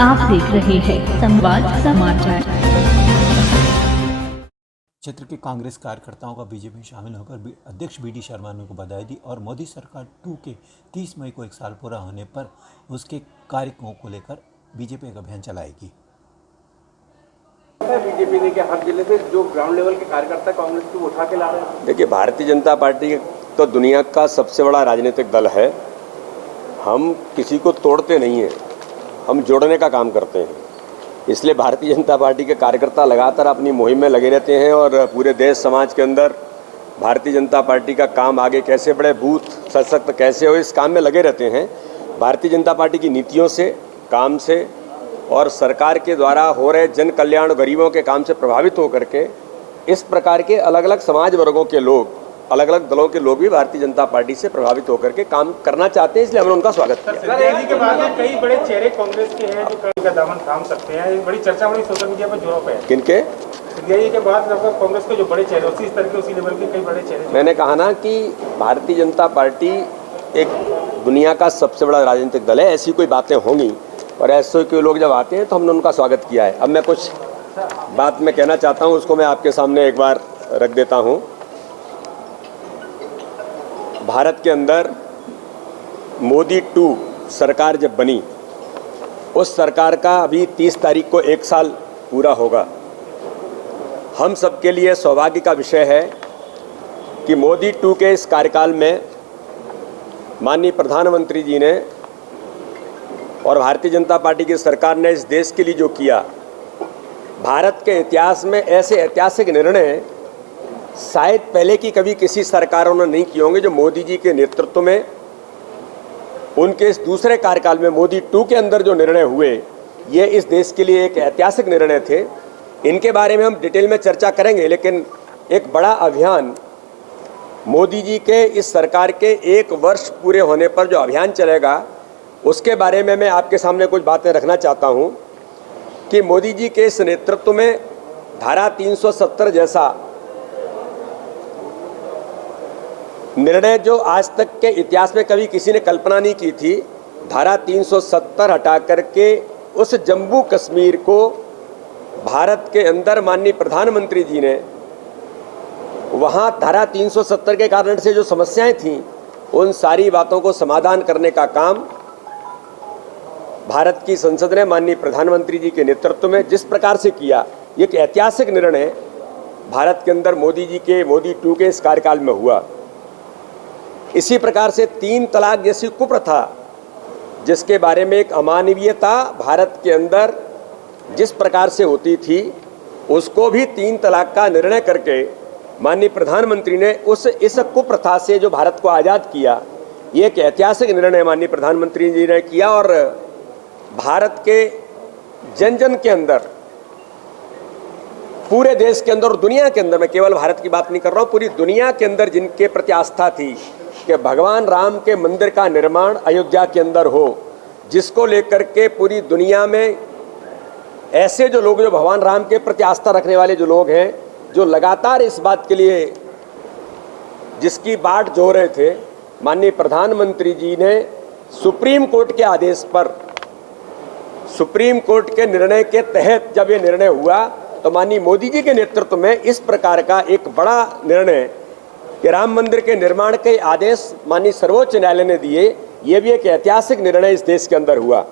आप देख रहे हैं संवाद समाचार। क्षेत्र के कांग्रेस कार्यकर्ताओं का बीजेपी में शामिल होकर अध्यक्ष बीडी शर्मा ने को बधाई दी और मोदी सरकार 2 के 30 मई को 1 साल पूरा होने पर उसके कार्यक्रमों को लेकर बीजेपी एक अभियान चलाएगी। बीजेपी ने क्या हर जिले से जो ग्राउंड लेवल के कार्यकर्ता कांग्रेस को उठा के ला रहे हैं? देखिए, भारतीय जनता पार्टी तो दुनिया का सबसे बड़ा राजनीतिक दल है। हम किसी को तोड़ते नहीं हैं, हम जोड़ने का काम करते हैं। इसलिए भारतीय जनता पार्टी के कार्यकर्ता लगातार अपनी मुहिम में लगे रहते हैं और पूरे देश समाज के अंदर भारतीय जनता पार्टी का काम आगे कैसे बढ़े, बूथ सशक्त कैसे हो, इस काम में लगे रहते हैं। भारतीय जनता पार्टी की नीतियों से, काम से और सरकार के द्वारा हो रहे जन कल्याण, गरीबों के काम से प्रभावित होकर के इस प्रकार के अलग अलग समाज वर्गों के लोग, अलग अलग दलों के लोग भी भारतीय जनता पार्टी से प्रभावित होकर के काम करना चाहते हैं। इसलिए हमने उनका स्वागत किया। रैली के बाद में कई बड़े चेहरे कांग्रेस के हैं जो कई का दामन थाम सकते हैं। बड़ी चर्चा बड़ी सोशल मीडिया पर जोरों पे है। किनके? रैली के बाद लगभग कांग्रेस के जो बड़े चेहरे उसी स्तर के, उसी लेवल के कई बड़े चेहरे। मैंने कहा ना कि भारतीय जनता पार्टी एक दुनिया का सबसे बड़ा राजनीतिक दल है। ऐसी कोई बातें होंगी और ऐसे कोई लोग जब आते हैं तो हमने उनका स्वागत किया है। अब मैं कुछ बात मैं कहना चाहता हूँ, उसको मैं आपके सामने एक बार रख देता हूँ। भारत के अंदर मोदी 2 सरकार जब बनी, उस सरकार का अभी 30 तारीख को 1 साल पूरा होगा। हम सबके लिए सौभाग्य का विषय है कि मोदी 2 के इस कार्यकाल में माननीय प्रधानमंत्री जी ने और भारतीय जनता पार्टी की सरकार ने इस देश के लिए जो किया, भारत के इतिहास में ऐसे ऐतिहासिक निर्णय शायद पहले की कभी किसी सरकारों ने नहीं किए होंगे। जो मोदी जी के नेतृत्व में उनके इस दूसरे कार्यकाल में मोदी 2 के अंदर जो निर्णय हुए, ये इस देश के लिए एक ऐतिहासिक निर्णय थे। इनके बारे में हम डिटेल में चर्चा करेंगे, लेकिन एक बड़ा अभियान मोदी जी के इस सरकार के 1 वर्ष पूरे होने पर जो अभियान चलेगा, उसके बारे में मैं आपके सामने कुछ बातें रखना चाहता हूँ कि मोदी जी के इस नेतृत्व में धारा 370 जैसा निर्णय जो आज तक के इतिहास में कभी किसी ने कल्पना नहीं की थी, धारा 370 हटा करके उस जम्मू कश्मीर को भारत के अंदर माननीय प्रधानमंत्री जी ने वहाँ धारा 370 के कारण से जो समस्याएं थीं, उन सारी बातों को समाधान करने का काम भारत की संसद ने माननीय प्रधानमंत्री जी के नेतृत्व में जिस प्रकार से किया, ये एक ऐतिहासिक निर्णय भारत के अंदर मोदी जी के मोदी 2 के इस कार्यकाल में हुआ। इसी प्रकार से 3 तलाक जैसी कुप्रथा, जिसके बारे में एक अमानवीयता भारत के अंदर जिस प्रकार से होती थी, उसको भी 3 तलाक का निर्णय करके माननीय प्रधानमंत्री ने इस कुप्रथा से जो भारत को आज़ाद किया, ये एक ऐतिहासिक निर्णय माननीय प्रधानमंत्री जी ने किया। और भारत के जन जन के अंदर, पूरे देश के अंदर और दुनिया के अंदर, मैं केवल भारत की बात नहीं कर रहा हूँ, पूरी दुनिया के अंदर जिनके प्रति आस्था थी कि भगवान राम के मंदिर का निर्माण अयोध्या के अंदर हो, जिसको लेकर के पूरी दुनिया में ऐसे जो लोग, जो भगवान राम के प्रति आस्था रखने वाले जो लोग हैं, जो लगातार इस बात के लिए जिसकी बाट जो रहे थे, माननीय प्रधानमंत्री जी ने सुप्रीम कोर्ट के आदेश पर, सुप्रीम कोर्ट के निर्णय के तहत जब ये निर्णय हुआ, तो माननीय मोदी जी के नेतृत्व में इस प्रकार का एक बड़ा निर्णय कि राम मंदिर के निर्माण के आदेश माननीय सर्वोच्च न्यायालय ने दिए, ये भी एक ऐतिहासिक निर्णय इस देश के अंदर हुआ।